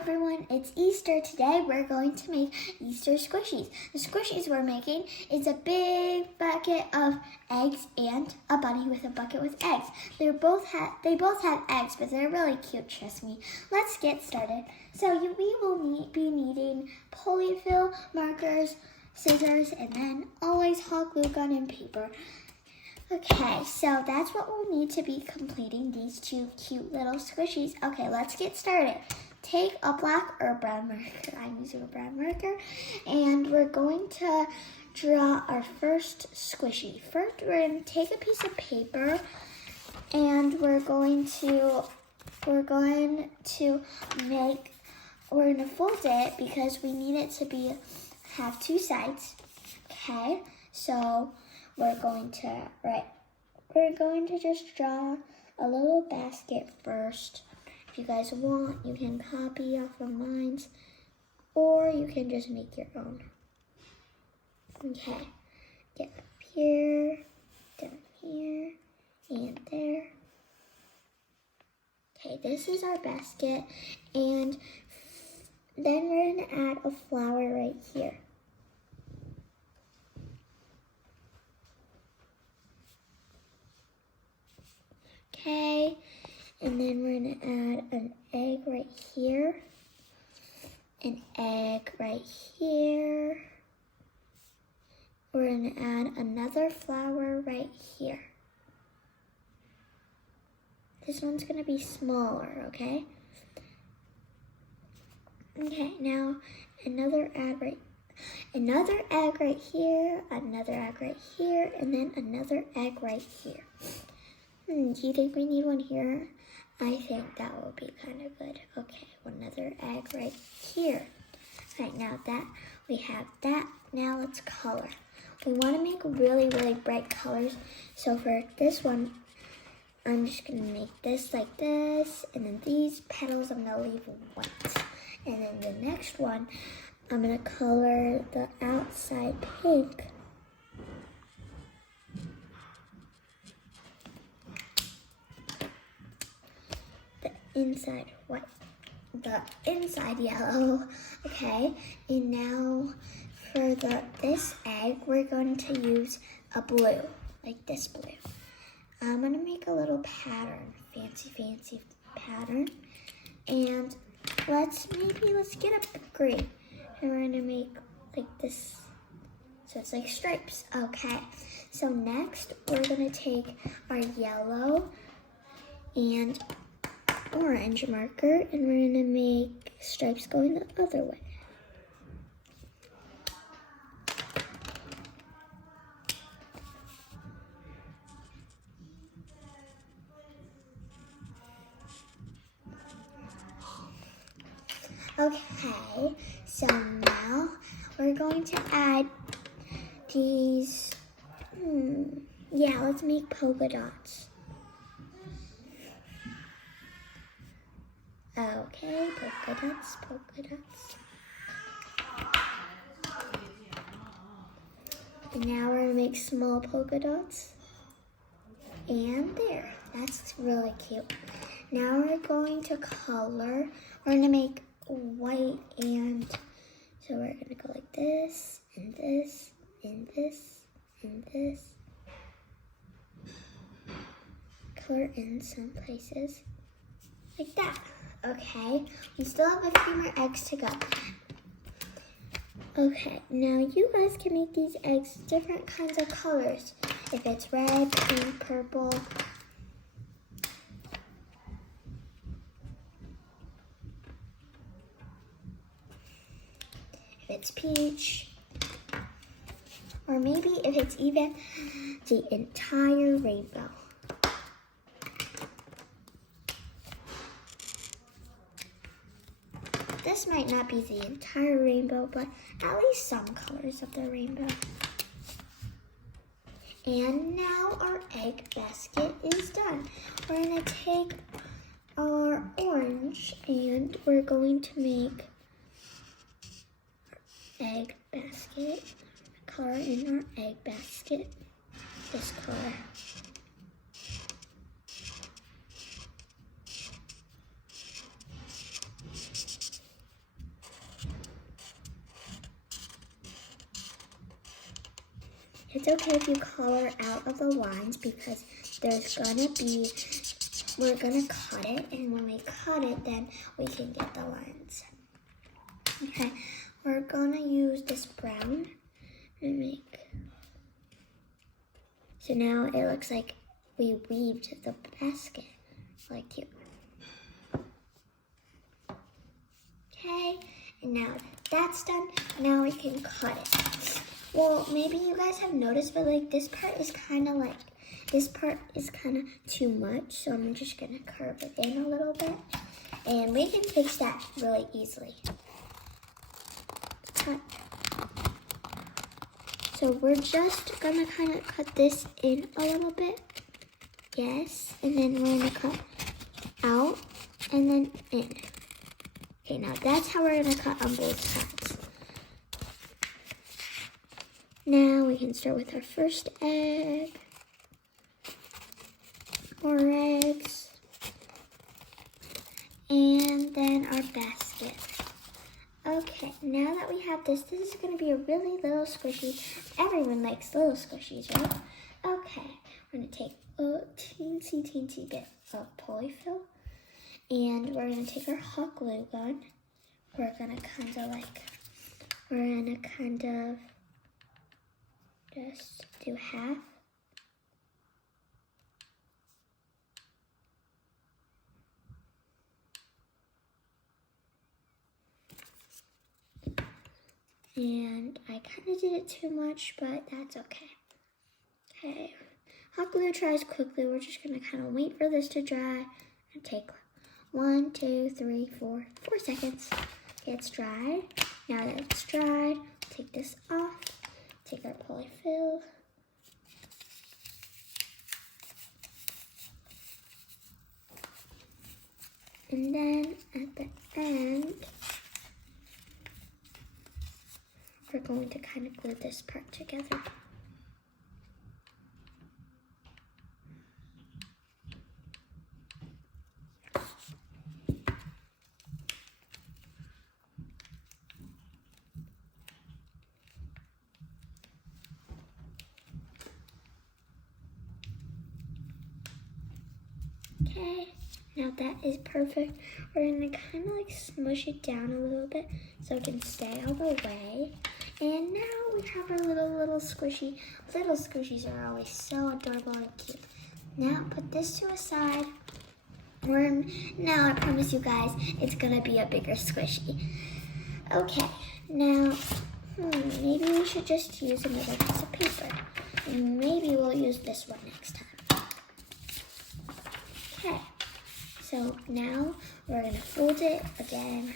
everyone, it's Easter. Today we're going to make Easter squishies. The squishies we're making is a big bucket of eggs and a bunny with a bucket with eggs. They both have eggs, but they're really cute, trust me. Let's get started. So we will be needing polyfill, markers, scissors, and then always hot glue gun and paper. Okay, so that's what we'll need to be completing these two cute little squishies. Okay, let's get started. Take a black or brown marker. I'm using a brown marker. And we're going to draw our first squishy. First, we're going to take a piece of paper and we're going to fold it because we need it to have two sides. Okay, so we're going to just draw a little basket first. If you guys want, you can copy off of mine, or you can just make your own. Okay, get up here, down here, and there. Okay, this is our basket, and then we're going to add a flower right here. Okay, and then we're going to add an egg right here, an egg right here. We're going to add another flower right here. This one's going to be smaller, okay? Okay, now another egg right here, another egg right here, and then another egg right here. Do you think we need one here? I think that will be kind of good. Okay, another egg right here. All right, now that we have that, now let's color. We want to make really, really bright colors. So for this one, I'm just going to make this like this, and then these petals I'm going to leave white. And then the next one, I'm going to color the outside pink. Inside white, the inside yellow. Okay, and now for this egg, we're going to use a blue, like this blue. I'm gonna make a little pattern, fancy pattern, and let's get a green, and we're gonna make like this, so it's like stripes. Okay, so next we're gonna take our yellow and orange marker, and we're going to make stripes going the other way. Okay, so now we're going to add these, let's make polka dots. Okay, polka dots. And now we're gonna make small polka dots. And there, that's really cute. Now we're going to color. We're gonna make white, and so we're gonna go like this, and this, and this, and this. Color in some places, like that. Okay, we still have a few more eggs to go. Okay, now you guys can make these eggs different kinds of colors. If it's red, pink, purple. If it's peach. Or maybe if it's even the entire rainbow. This might not be the entire rainbow, but at least some colors of the rainbow. And now our egg basket is done. We're going to take our orange and we're going to make our egg basket. Color in our egg basket, this color. It's okay if you color out of the lines because we're gonna cut it, and when we cut it, then we can get the lines. Okay, we're gonna use this brown and make, so now it looks like we weaved the basket, like cute. Okay, and now that that's done, now we can cut it. Well, maybe you guys have noticed, but like this part is kind of too much, so I'm just gonna curve it in a little bit, and we can fix that really easily. Cut. So we're just gonna kind of cut this in a little bit. Yes, and then we're gonna cut out and then in. Okay, now that's how we're gonna cut on both sides. Now we can start with our first egg. More eggs. And then our basket. Okay, now that we have this is going to be a really little squishy. Everyone likes little squishies, right? Okay, we're going to take a teensy bit of polyfill. And we're going to take our hot glue gun. We're going to kind of just do half. And I kind of did it too much, but that's okay. Okay, hot glue dries quickly. We're just gonna kind of wait for this to dry and take 1, 2, 3, 4 seconds. Okay, it's dried. Now that it's dried, take this off, take our polyfill. And then at the end, we're going to kind of glue this part together. Okay, now that is perfect. We're gonna kind of like smush it down a little bit so it can stay all the way. And now we have our little squishy. Little squishies are always so adorable and cute. Now put this to a side. Now I promise you guys, it's gonna be a bigger squishy. Okay, now maybe we should just use another piece of paper. And maybe we'll use this one next time. Okay, so now we're gonna fold it again.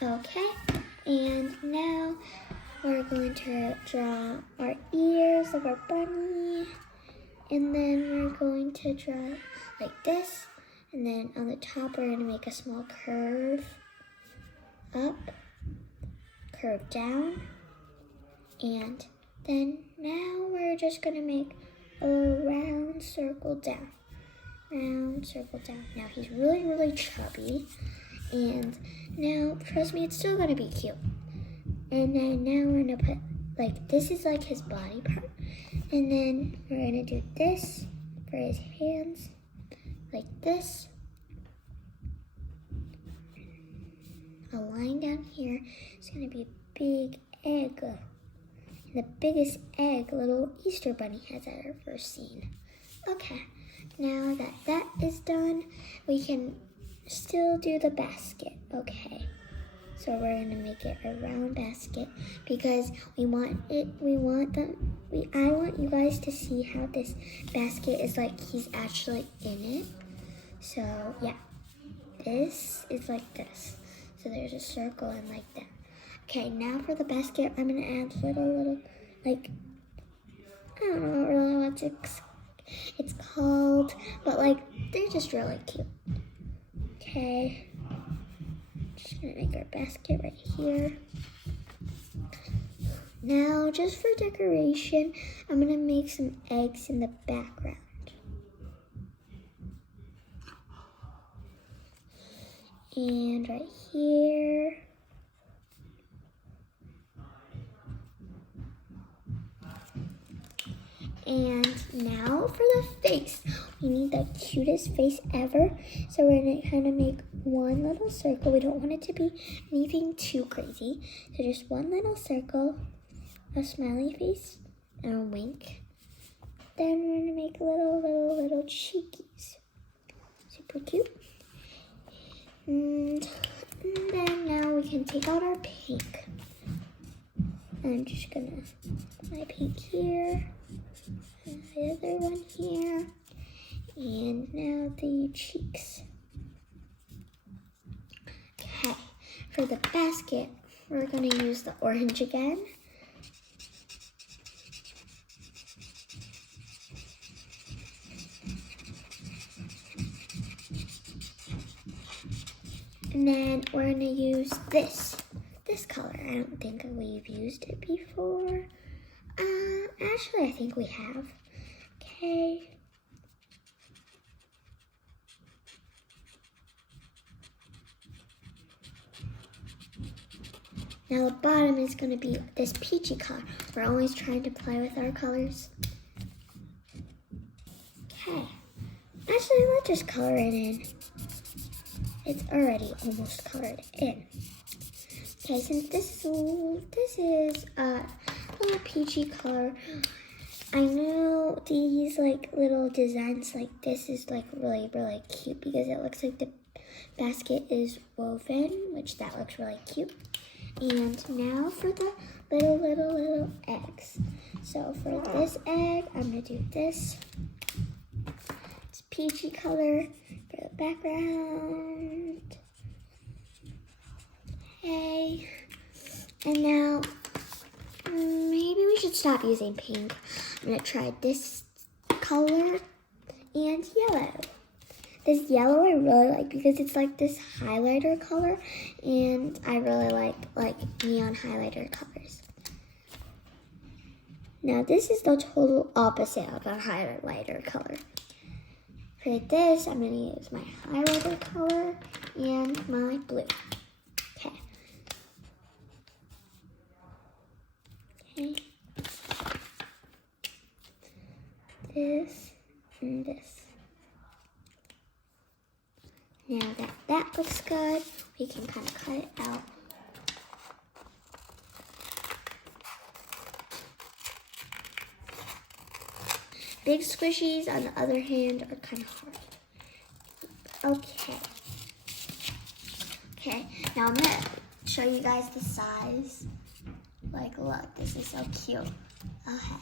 Okay, and now we're going to draw our ears of our bunny, and then we're going to draw like this, and then on the top we're going to make a small curve up, curve down, and then now we're just going to make a round circle down. Round circle down. Now he's really chubby, and now trust me, it's still gonna be cute. And then now we're gonna put like this is like his body part, and then we're gonna do this for his hands, like this. A line down here is gonna be a big egg, and the biggest egg little Easter bunny has ever seen. Okay. Now that that is done, we can still do the basket. Okay, so we're gonna make it a round basket because I want you guys to see how this basket is like he's actually in it. So yeah, this is like this. So there's a circle and like that. Okay, now for the basket, I'm gonna add little like, I don't know really what it's called, but like they're just really cute. Okay, just gonna make our basket right here. Now just for decoration, I'm gonna make some eggs in the background. and right here. And now for the face. We need the cutest face ever. So we're gonna kind of make one little circle. We don't want it to be anything too crazy. So just one little circle, a smiley face, and a wink. Then we're gonna make little cheekies. Super cute. And then now we can take out our pink. I'm just gonna put my pink here, and the other one here, and now the cheeks. Okay, for the basket, we're gonna use the orange again. And then we're gonna use this color. I don't think we've used it before. Actually, I think we have. Okay. Now the bottom is gonna be this peachy color. We're always trying to play with our colors. Okay. Actually, let's just color it in. It's already almost colored in. Okay, since this is a little peachy color, I know these like little designs like this is like really cute because it looks like the basket is woven, which that looks really cute. And now for the little eggs. So for this egg, I'm gonna do this. It's peachy color for the background. Okay, and now maybe we should stop using pink. I'm gonna try this color and yellow. This yellow I really like because it's like this highlighter color, and I really like neon highlighter colors. Now this is the total opposite of a highlighter color. For this, I'm gonna use my highlighter color and my blue. Okay. Okay. This and this. Now that looks good, we can kind of cut it out. Big squishies, on the other hand, are kind of hard. Okay. Okay, now I'm gonna show you guys the size. Like, look, this is so cute. Okay.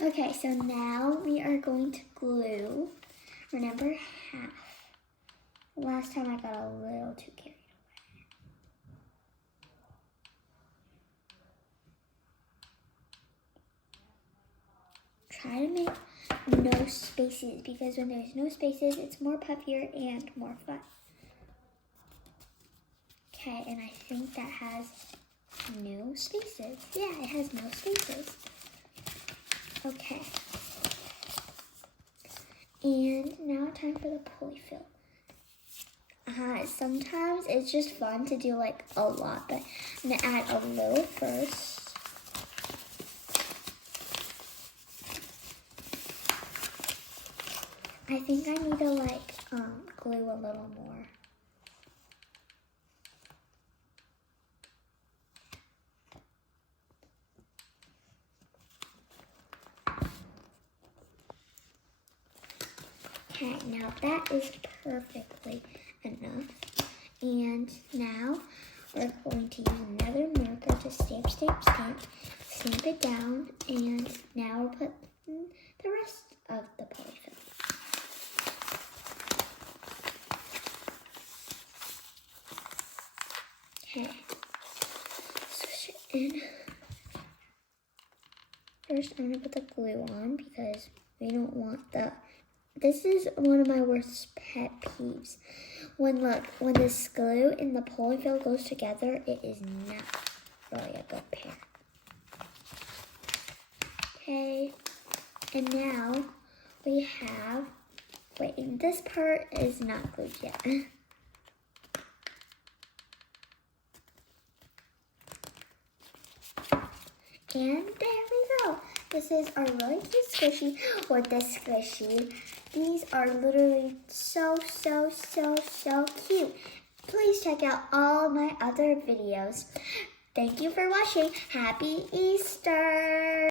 Okay, so now we are going to glue. Remember, half. Last time I got a little too carried away. Try to make no spaces because when there's no spaces, it's more puffier and more fun. Okay, and I think that has no spaces. Yeah, it has no spaces. Okay. And now time for the polyfill. Sometimes it's just fun to do like a lot, but I'm gonna add a little first. I think I need to like glue a little more. Okay, now that is perfectly enough. And now we're going to use another marker to stamp it down, and now we'll put the rest of the polyfill. Okay, switch it in. First, I'm gonna put the glue on because we don't want this is one of my worst pet peeves. When this glue and the polyfill goes together, it is not really a good pair. Okay, and now we have Wait, and this part is not glued yet. And there we go. This is our really cute squishy, or this squishy. These are literally so cute. Please check out all my other videos. Thank you for watching. Happy Easter!